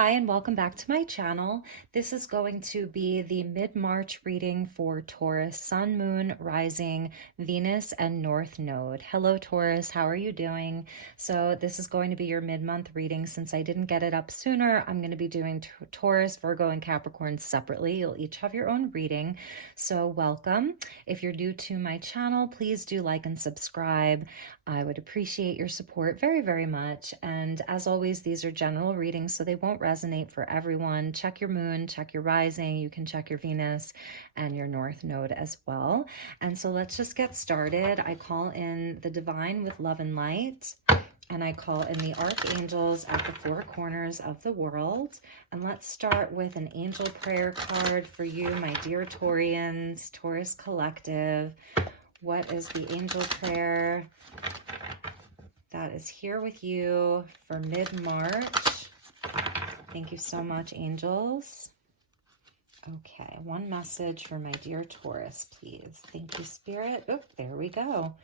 Hi, and welcome back to my channel. This is going to be the mid-March reading for Taurus, Sun, Moon, Rising, Venus, and North Node. Hello, Taurus. How are you doing? So this is going to be your mid-month reading. Since I didn't get it up sooner, I'm going to be doing Taurus, Virgo, and Capricorn separately. You'll each have your own reading. So welcome. If you're new to my channel, please do like and subscribe. I would appreciate your support very, very much. And as always, these are general readings, so they won't resonate for everyone. Check your moon, check your rising. You can check your Venus and your North Node as well. And so let's just get started. I call in the divine with love and light. And I call in the archangels at the four corners of the world. And let's start with an angel prayer card for you, my dear Taurians, Taurus Collective. What is the angel prayer that is here with you for mid-March? Thank you so much, angels. Okay, one message for my dear Taurus, please. Thank you, Spirit. Oh, there we go.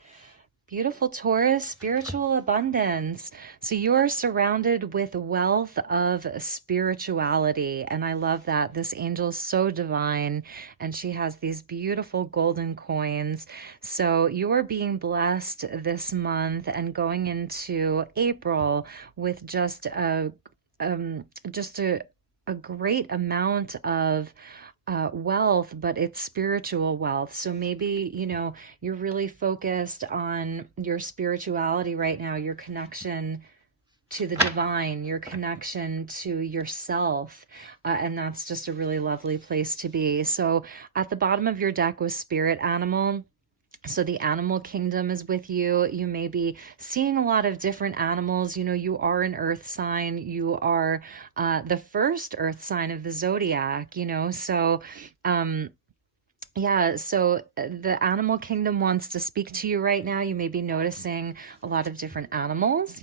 Beautiful Taurus, spiritual abundance. So you are surrounded with wealth of spirituality. And I love that. This angel is so divine and she has these beautiful golden coins. So you are being blessed this month and going into April with just a great amount of wealth, but it's spiritual wealth. So maybe, you're really focused on your spirituality right now, your connection to the divine, your connection to yourself. And that's just a really lovely place to be. So at the bottom of your deck was spirit animal. So the animal kingdom is with you. You may be seeing a lot of different animals. You are an earth sign. You are the first earth sign of the zodiac, so yeah, so the animal kingdom wants to speak to you right now. You may be noticing a lot of different animals,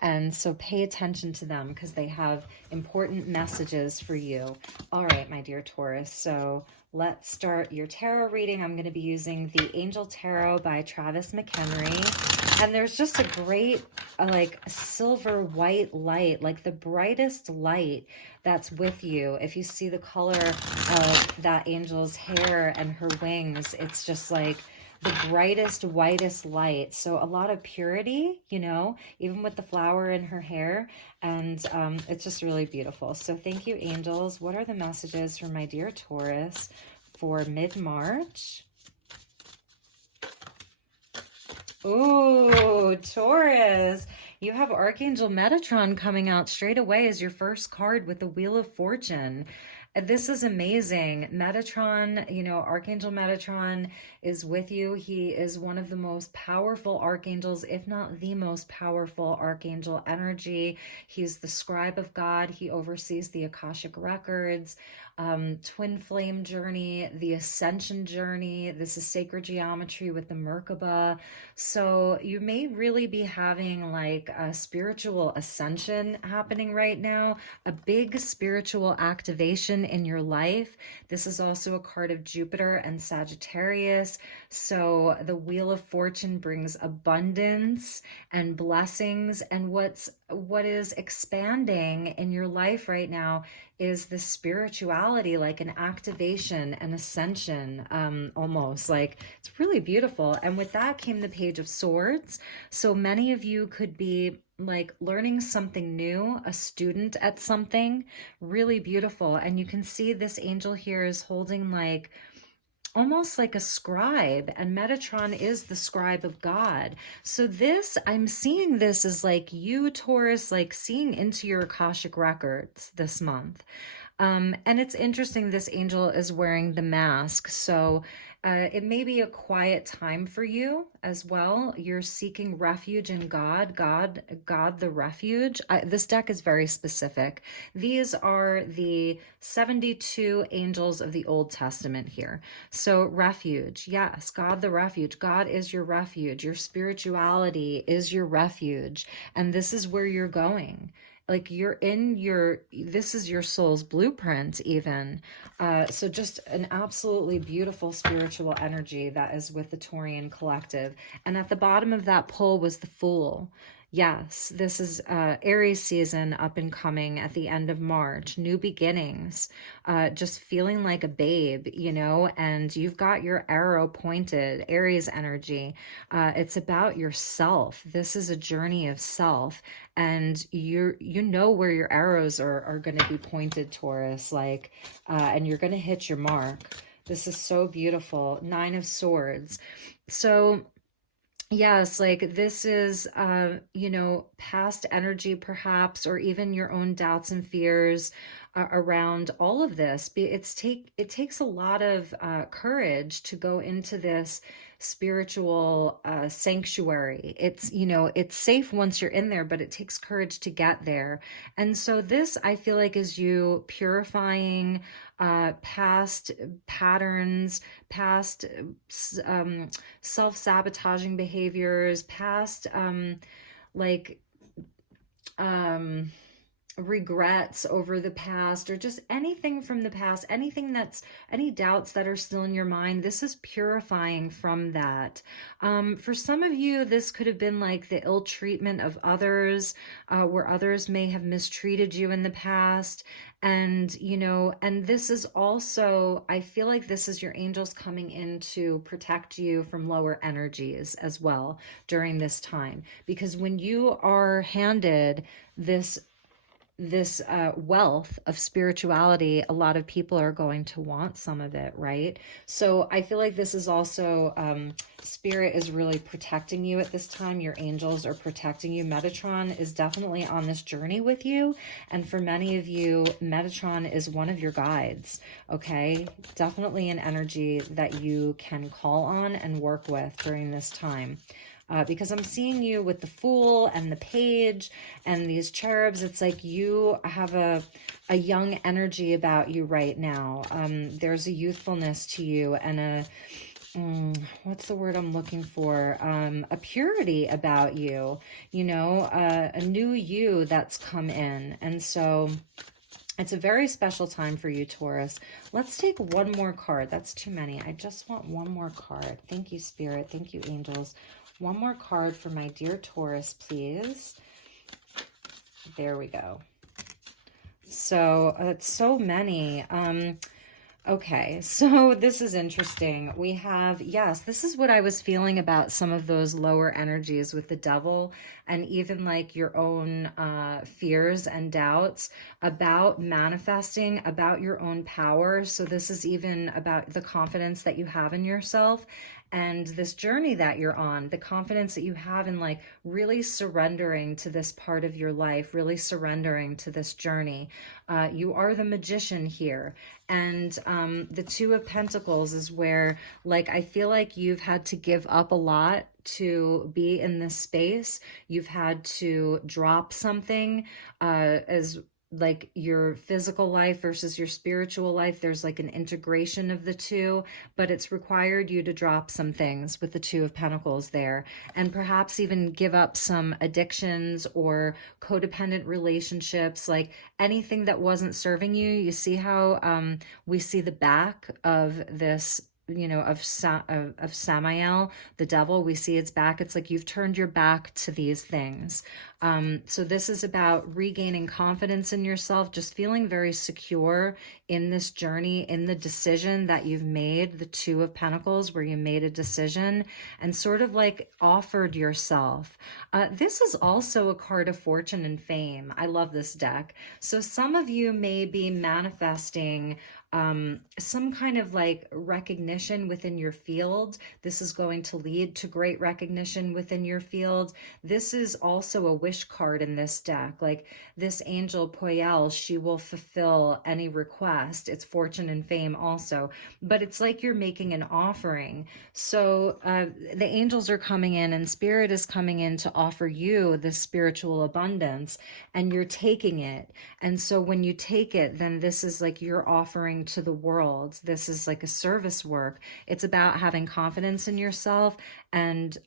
and so pay attention to them because they have important messages for you. All right, my dear Taurus. So let's start your tarot reading. I'm going to be using the Angel Tarot by Travis McHenry. And there's just a great, silver white light, like the brightest light that's with you. If you see the color of that angel's hair and her wings, it's just like the brightest, whitest light. So a lot of purity, even with the flower in her hair. And it's just really beautiful. So thank you, angels. What are the messages for my dear Taurus for mid-March? Ooh, Taurus. You have Archangel Metatron coming out straight away as your first card with the Wheel of Fortune. This is amazing. Metatron, Archangel Metatron is with you. He is one of the most powerful archangels, if not the most powerful archangel energy. He's the scribe of God. He oversees the Akashic records, twin flame journey, the ascension journey. This is sacred geometry with the Merkaba. So you may really be having like a spiritual ascension happening right now, a big spiritual activation in your life. This is also a card of Jupiter and Sagittarius. So the Wheel of Fortune brings abundance and blessings. And what is expanding in your life right now is the spirituality, like an activation, an ascension, almost like it's really beautiful. And with that came the Page of Swords. So many of you could be like learning something new, a student at something really beautiful. And you can see this angel here is holding like almost like a scribe, and Metatron is the scribe of God. So I'm seeing this as like you, Taurus, like seeing into your Akashic records this month. And it's interesting, this angel is wearing the mask. So it may be a quiet time for you as well. You're seeking refuge in God, the refuge. This deck is very specific. These are the 72 angels of the Old Testament here. So refuge, yes, God the refuge. God is your refuge. Your spirituality is your refuge. And this is where you're going. Like this is your soul's blueprint even. So just an absolutely beautiful spiritual energy that is with the Taurian collective. And at the bottom of that pull was the Fool. Yes, this is Aries season up and coming at the end of March, new beginnings, just feeling like a babe, you know, and you've got your arrow pointed, Aries energy. It's about yourself. This is a journey of self, and you know where your arrows are going to be pointed, Taurus, like, and you're going to hit your mark. This is so beautiful. Nine of Swords. So, yes, like this is, you know, past energy perhaps, or even your own doubts and fears around all of this. It takes a lot of courage to go into this spiritual sanctuary. It's, you know, it's safe once you're in there, but it takes courage to get there. And so this, I feel like, is you purifying past patterns, past self-sabotaging behaviors, past like um regrets over the past, or just anything from the past, anything that's any doubts that are still in your mind. This is purifying from that. For some of you, this could have been like the ill treatment of others, where others may have mistreated you in the past. And, you know, and this is also, I feel like this is your angels coming in to protect you from lower energies as well during this time. Because when you are handed this wealth of spirituality, a lot of people are going to want some of it, right? So I feel like this is also spirit is really protecting you at this time. Your angels are protecting you. Metatron is definitely on this journey with you, and for many of you, Metatron is one of your guides. Okay, definitely an energy that you can call on and work with during this time. Because I'm seeing you with the Fool and the Page and these cherubs. It's like you have a young energy about you right now. There's a youthfulness to you and what's the word I'm looking for? A purity about you, you know, a new you that's come in. And so it's a very special time for you, Taurus. Let's take one more card. That's too many. I just want one more card. Thank you, Spirit. Thank you, angels. One more card for my dear Taurus, please. There we go. So it's so many. Okay, so this is interesting. We have, yes, this is what I was feeling about some of those lower energies with the devil, and even like your own fears and doubts about manifesting, about your own power. So this is even about the confidence that you have in yourself and this journey that you're on, the confidence that you have in like really surrendering to this part of your life, really surrendering to this journey. You are the magician here. And the Two of Pentacles is where, like, I feel like you've had to give up a lot to be in this space. You've had to drop something as like your physical life versus your spiritual life. There's like an integration of the two, but it's required you to drop some things with the Two of Pentacles there, and perhaps even give up some addictions or codependent relationships, like anything that wasn't serving you. You see how we see the back of this, you know, of Samael, the devil. We see its back. It's like you've turned your back to these things. So this is about regaining confidence in yourself, just feeling very secure in this journey, in the decision that you've made, the Two of Pentacles, where you made a decision and sort of like offered yourself. This is also a card of fortune and fame. I love this deck. So some of you may be manifesting some kind of like recognition within your field. This is going to lead to great recognition within your field. This is also a wish card in this deck. Like this angel Poyel, she will fulfill any request. It's fortune and fame also, but it's like you're making an offering. So the angels are coming in and spirit is coming in to offer you this spiritual abundance, and you're taking it. And so when you take it, then this is like you're offering to the world. This is like a service work. It's about having confidence in yourself and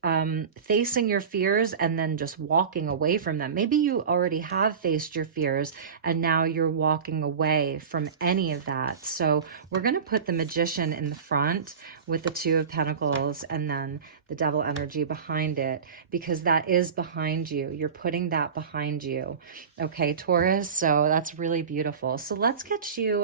facing your fears and then just walking away from them. Maybe you already have faced your fears and now you're walking away from any of that. So we're going to put the Magician in the front with the Two of Pentacles and then the devil energy behind it, because that is behind you. You're putting that behind you. Okay, Taurus. So that's really beautiful. So let's get you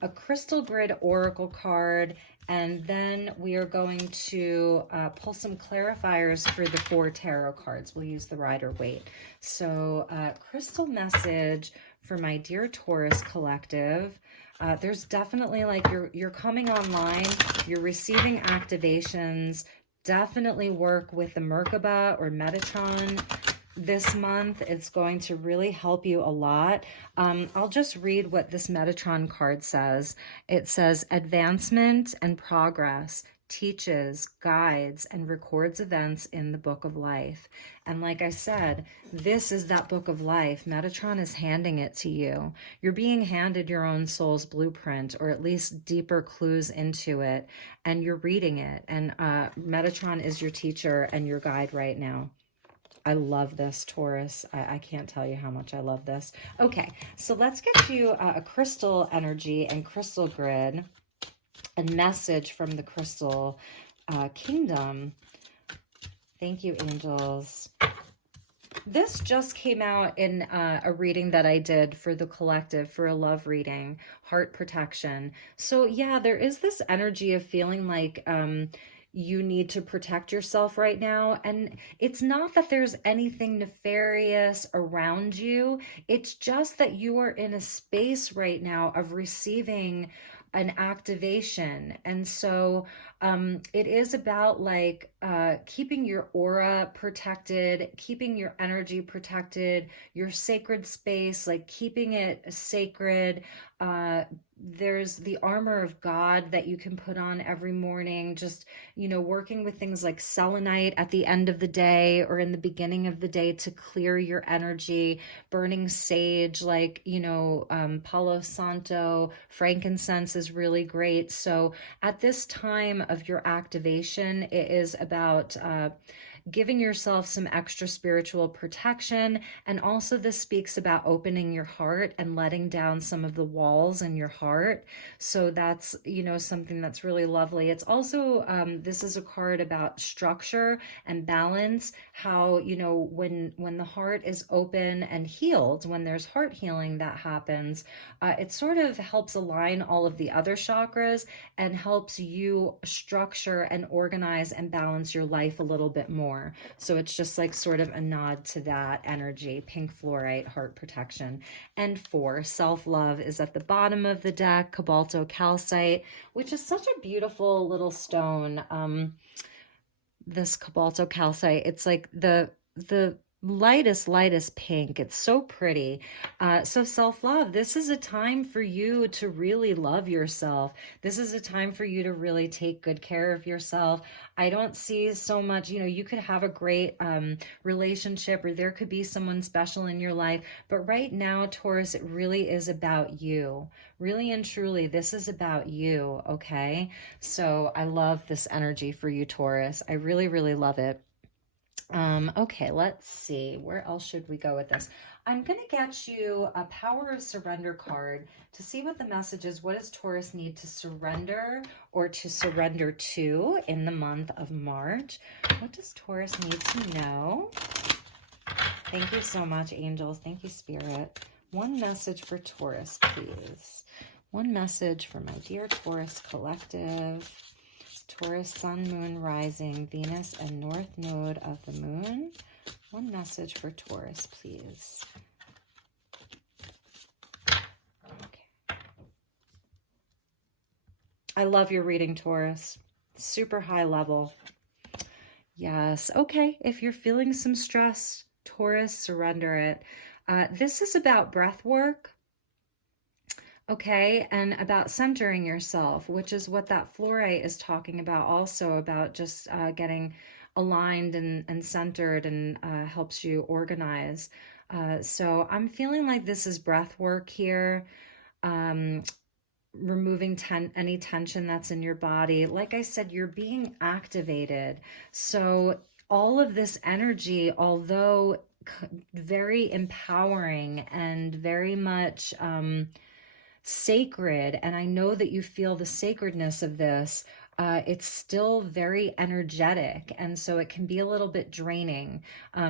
a crystal grid oracle card, and then we are going to pull some clarifiers for the 4 tarot cards. We'll use the Rider Waite. So crystal message for my dear Taurus collective. There's definitely like you're coming online, you're receiving activations. Definitely work with the Merkaba or Metatron this month. It's going to really help you a lot. I'll just read what this Metatron card says. It says advancement and progress, teaches, guides, and records events in the book of life. And like I said, this is that book of life. Metatron is handing it to you. You're being handed your own soul's blueprint, or at least deeper clues into it, and you're reading it. And Metatron is your teacher and your guide right now. I love this, Taurus. I can't tell you how much I love this. Okay, so let's get you a crystal energy and crystal grid, a message from the crystal kingdom. Thank you, angels. This just came out in a reading that I did for the collective, for a love reading, heart protection. So yeah, there is this energy of feeling like you need to protect yourself right now. And it's not that there's anything nefarious around you. It's just that you are in a space right now of receiving an activation. And so it is about like keeping your aura protected, keeping your energy protected, your sacred space, like keeping it sacred. There's the armor of God that you can put on every morning, just, working with things like selenite at the end of the day or in the beginning of the day to clear your energy, burning sage, like, Palo Santo, frankincense is really great. So at this time of your activation, it is about giving yourself some extra spiritual protection. And also this speaks about opening your heart and letting down some of the walls in your heart. So that's, something that's really lovely. It's also, this is a card about structure and balance, how, when the heart is open and healed, when there's heart healing that happens, it sort of helps align all of the other chakras and helps you structure and organize and balance your life a little bit more. So it's just like sort of a nod to that energy. Pink fluorite, heart protection. And 4, self-love is at the bottom of the deck. Cobalto calcite, which is such a beautiful little stone. This cobalto calcite, it's like the lightest pink. It's so pretty. So self-love, this is a time for you to really love yourself. This is a time for you to really take good care of yourself. I don't see so much, you could have a great relationship, or there could be someone special in your life, but right now, Taurus, it really is about you. Really and truly, this is about you, okay? So I love this energy for you, Taurus. I really, really love it. Okay, let's see. Where else should we go with this? I'm going to get you a Power of Surrender card to see what the message is. What does Taurus need to surrender or to surrender to in the month of March? What does Taurus need to know? Thank you so much, angels. Thank you, Spirit. One message for Taurus, please. One message for my dear Taurus collective. Taurus, Sun, Moon, Rising, Venus, and North Node of the Moon. One message for Taurus, please. Okay. I love your reading, Taurus. Super high level. Yes. Okay. If you're feeling some stress, Taurus, surrender it. This is about breath work. Okay, and about centering yourself, which is what that fluorite is talking about also, about just getting aligned and centered, and helps you organize. So I'm feeling like this is breath work here, removing any tension that's in your body. Like I said, you're being activated. So all of this energy, although very empowering and very much sacred, and I know that you feel the sacredness of this, it's still very energetic, and so it can be a little bit draining.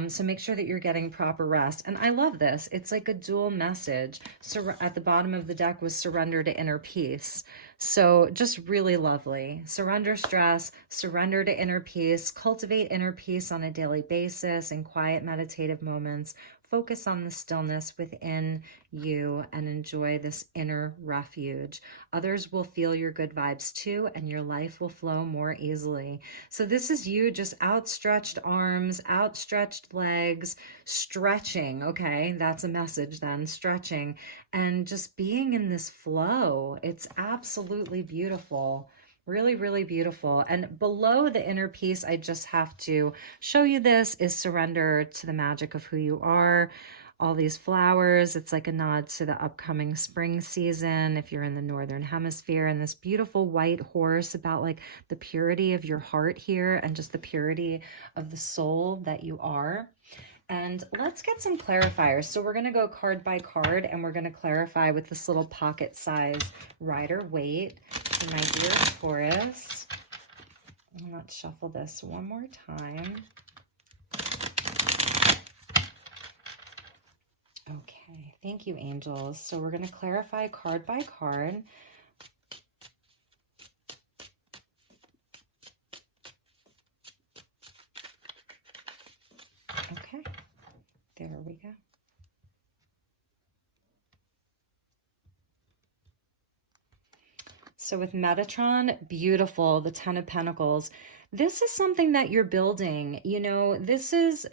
So make sure that you're getting proper rest. And I love this. It's like a dual message. So at the bottom of the deck was surrender to inner peace. So just really lovely. Surrender stress, surrender to inner peace, cultivate inner peace on a daily basis in quiet meditative moments. Focus on the stillness within you and enjoy this inner refuge. Others will feel your good vibes too, and your life will flow more easily. So this is you just outstretched arms, outstretched legs, stretching. Okay, that's a message then, stretching and just being in this flow. It's absolutely beautiful. Really, really beautiful. And below the inner peace, I just have to show you this is surrender to the magic of who you are. All these flowers, it's like a nod to the upcoming spring season if you're in the northern hemisphere, and this beautiful white horse about like the purity of your heart here and just the purity of the soul that you are. And let's get some clarifiers. So we're going to go card by card, and we're going to clarify with this little pocket size Rider-Waite for my dear Taurus. And let's shuffle this one more time. Okay, thank you, angels. So we're going to clarify card by card. Okay, there we go. So with Metatron, beautiful, the Ten of Pentacles. This is something that you're building. You know, this is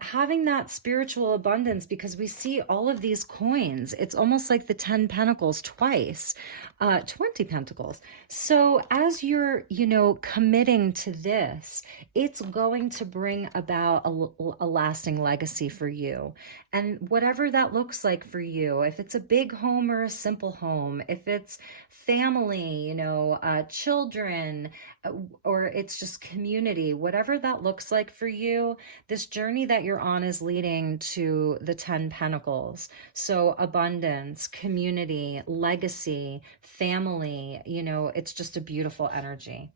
having that spiritual abundance, because we see all of these coins. It's almost like the 10 pentacles twice, 20 pentacles. So as you're, you know, committing to this, it's going to bring about a lasting legacy for you. And whatever that looks like for you, if it's a big home or a simple home, if it's family, you know, children, or it's just community, whatever that looks like for you, this journey that you're on is leading to the 10 pentacles. So abundance, community, legacy, family, you know, it's just a beautiful energy.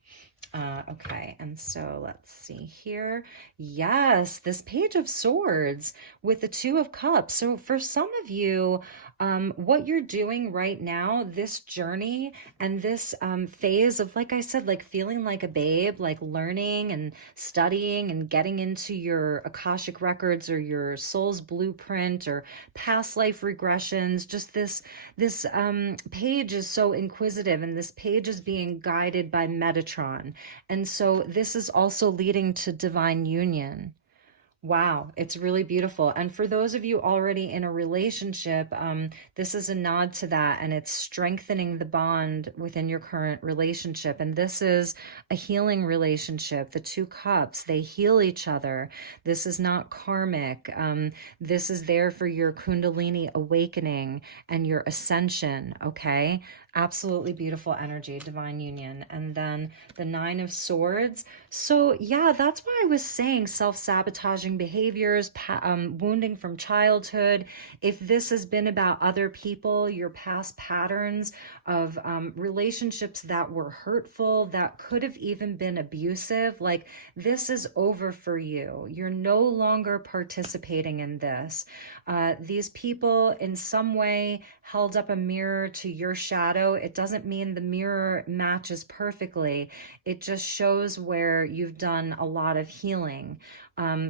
Okay, and so let's see here. Yes, this Page of Swords with the Two of Cups. So for some of you, what you're doing right now, this journey and this phase of, like I said, like feeling like a babe, like learning and studying and getting into your Akashic records or your soul's blueprint or past life regressions, just this page is so inquisitive, and this page is being guided by Metatron. And so this is also leading to divine union. Wow, it's really beautiful. And for those of you already in a relationship, this is a nod to that, and it's strengthening the bond within your current relationship. And this is a healing relationship. The Two Cups, they heal each other. This is not karmic. This is there for your Kundalini awakening and your ascension, okay? Absolutely beautiful energy, divine union. And then the Nine of Swords. So yeah, that's why I was saying self-sabotaging behaviors, wounding from childhood. If this has been about other people, your past patterns of relationships that were hurtful, that could have even been abusive, like this is over for you. You're no longer participating in this. These people in some way held up a mirror to your shadow. It doesn't mean the mirror matches perfectly. It just shows where you've done a lot of healing.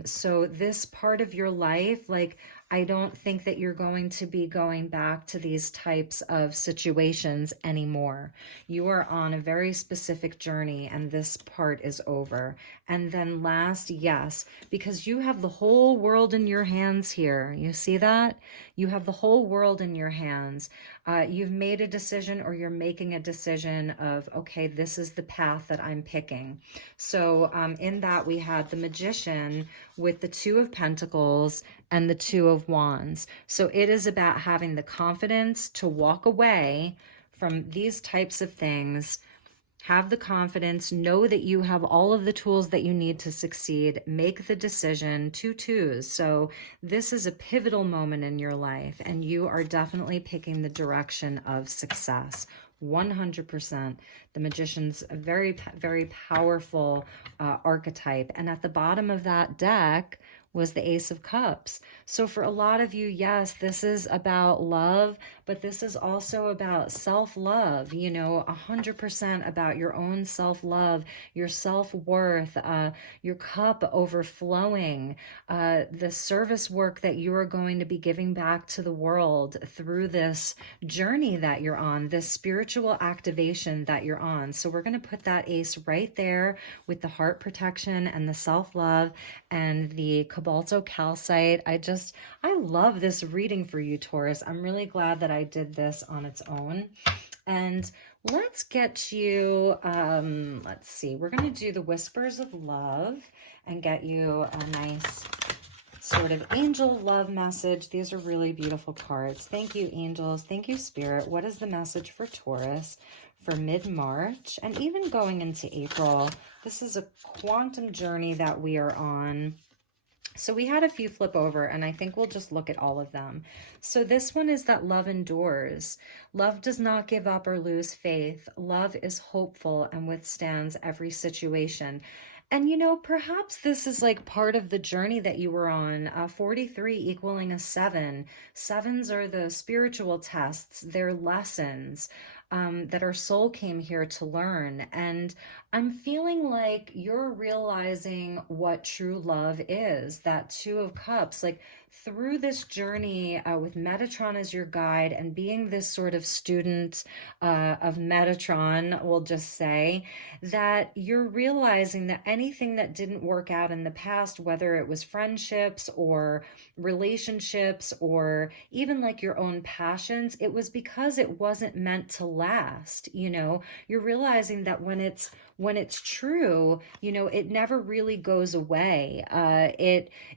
So this part of your life, like, I don't think that you're going to be going back to these types of situations anymore. You are on a very specific journey, and this part is over. And then last, yes, because you have the whole world in your hands here. You see that? You have the whole world in your hands. You've made a decision, or you're making a decision of, okay, this is the path that I'm picking. So in that, we had the Magician with the Two of Pentacles and the Two of Wands. So it is about having the confidence to walk away from these types of things Have the confidence, know that you have all of the tools that you need to succeed, make the decision. Two twos. So this is a pivotal moment in your life, and you are definitely picking the direction of success. 100%. The Magician's a very, very powerful archetype. And at the bottom of that deck was the Ace of Cups. So for a lot of you, yes, this is about love, but this is also about self-love, 100% about your own self-love, your self-worth, your cup overflowing, the service work that you are going to be giving back to the world through this journey that you're on, this spiritual activation that you're on. So we're going to put that ace right there with the heart protection and the self-love and the Cobalto calcite. I love this reading for you, Taurus. I'm really glad that I did this on its own. And let's get you, let's see, we're going to do the Whispers of Love and get you a nice sort of angel love message. These are really beautiful cards. Thank you, angels. Thank you, Spirit. What is the message for Taurus for mid-March and even going into April? This is a quantum journey that we are on. So we had a few flip over, and I think we'll just look at all of them. So this one is that love endures. Love does not give up or lose faith. Love is hopeful and withstands every situation. And, perhaps this is like part of the journey that you were on. 43 equaling a 7. Sevens are the spiritual tests. They're lessons that our soul came here to learn. And I'm feeling like you're realizing what true love is, that Two of Cups, like through this journey with Metatron as your guide and being this sort of student of Metatron, we'll just say, that you're realizing that anything that didn't work out in the past, whether it was friendships or relationships or even like your own passions, it was because it wasn't meant to last. You're realizing that when it's true, it never really goes away.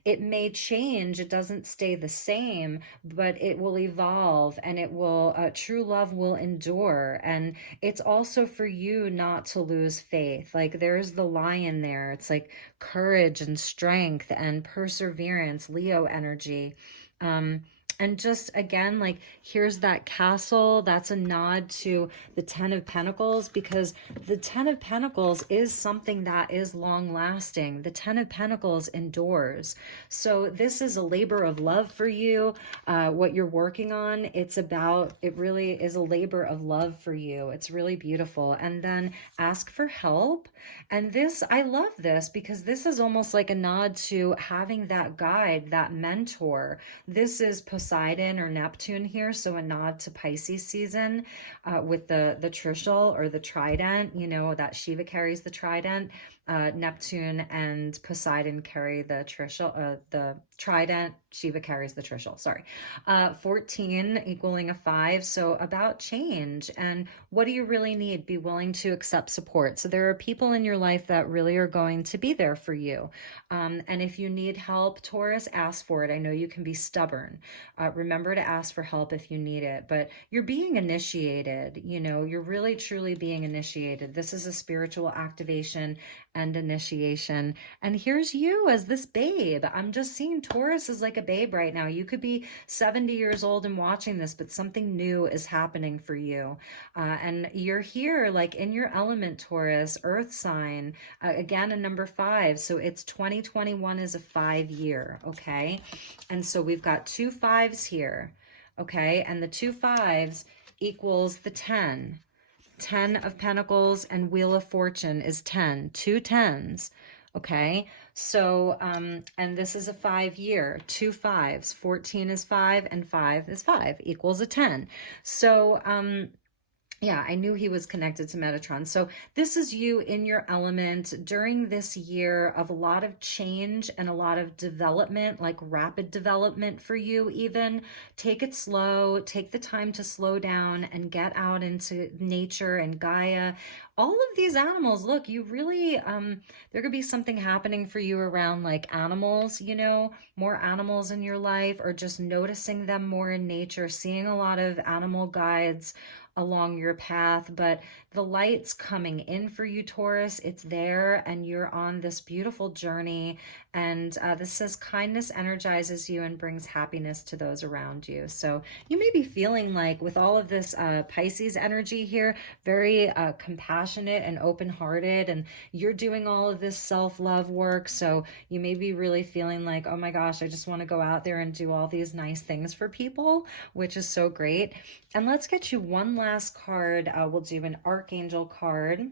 It may change. It doesn't stay the same, but it will evolve, and it will, true love will endure. And it's also for you not to lose faith. Like there's the lion there. It's like courage and strength and perseverance, Leo energy. And just again, like here's that castle. That's a nod to the Ten of Pentacles, because the Ten of Pentacles is something that is long lasting. The Ten of Pentacles endures. So this is a labor of love for you. What you're working on, it really is a labor of love for you. It's really beautiful. And then ask for help. And this, I love this because this is almost like a nod to having that guide, that mentor. This is Poseidon or Neptune here, so a nod to Pisces season with the trishul or the trident, that Shiva carries the trident. Neptune and Poseidon carry the trishul, the trident. Shiva carries the trishul, sorry. 14 equaling a 5. So about change and what do you really need? Be willing to accept support. So there are people in your life that really are going to be there for you. And if you need help, Taurus, ask for it. I know you can be stubborn. Remember to ask for help if you need it, but you're being initiated, you're really truly being initiated. This is a spiritual activation and initiation. And here's you as this babe. I'm just seeing Taurus as like a babe right now. You could be 70 years old and watching this, but something new is happening for you. And you're here like in your element, Taurus, earth sign, again, a number 5. So it's 2021 is a 5 year. Okay. And so we've got 2 5s here. Okay. And the 2 5s equals the 10. 10 of Pentacles and Wheel of Fortune is 10, 2 10s. Okay, so, and this is a 5 year, 2 5s, 14 is 5 and 5 is 5 equals a 10. So, yeah, I knew he was connected to Metatron. So this is you in your element during this year of a lot of change and a lot of development, like rapid development for you even. Take it slow, take the time to slow down and get out into nature and Gaia, all of these animals, look, you really, there could be something happening for you around like animals, more animals in your life, or just noticing them more in nature, seeing a lot of animal guides along your path. But the light's coming in for you, Taurus. It's there, and you're on this beautiful journey. And this says kindness energizes you and brings happiness to those around you. So you may be feeling like, with all of this Pisces energy here, very compassionate and open-hearted, and you're doing all of this self-love work. So you may be really feeling like, oh my gosh, I just want to go out there and do all these nice things for people, which is so great. And let's get you one last card. We'll do an Archangel card.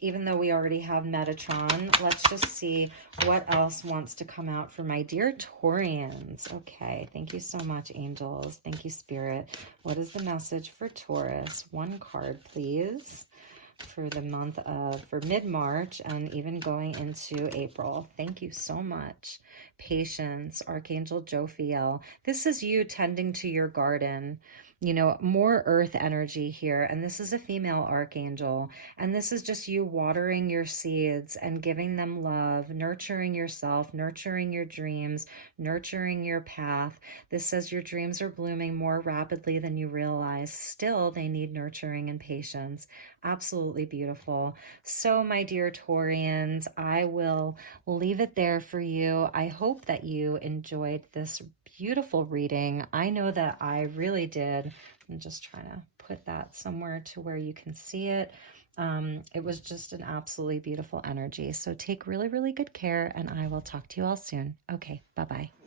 Even though we already have Metatron, let's just see what else wants to come out for my dear Taurians. Okay, thank you so much, angels. Thank you, Spirit. What is the message for Taurus? One card, please, for the month of, for mid-March and even going into April. Thank you so much. Patience, Archangel Jophiel. This is you tending to your garden. More earth energy here. And this is a female archangel. And this is just you watering your seeds and giving them love, nurturing yourself, nurturing your dreams, nurturing your path. This says your dreams are blooming more rapidly than you realize. Still, they need nurturing and patience. Absolutely beautiful. So, my dear Taurians, I will leave it there for you. I hope that you enjoyed this beautiful reading. I know that I really did. I'm just trying to put that somewhere to where you can see it. It was just an absolutely beautiful energy. So take really, really good care, and I will talk to you all soon. Okay, bye-bye.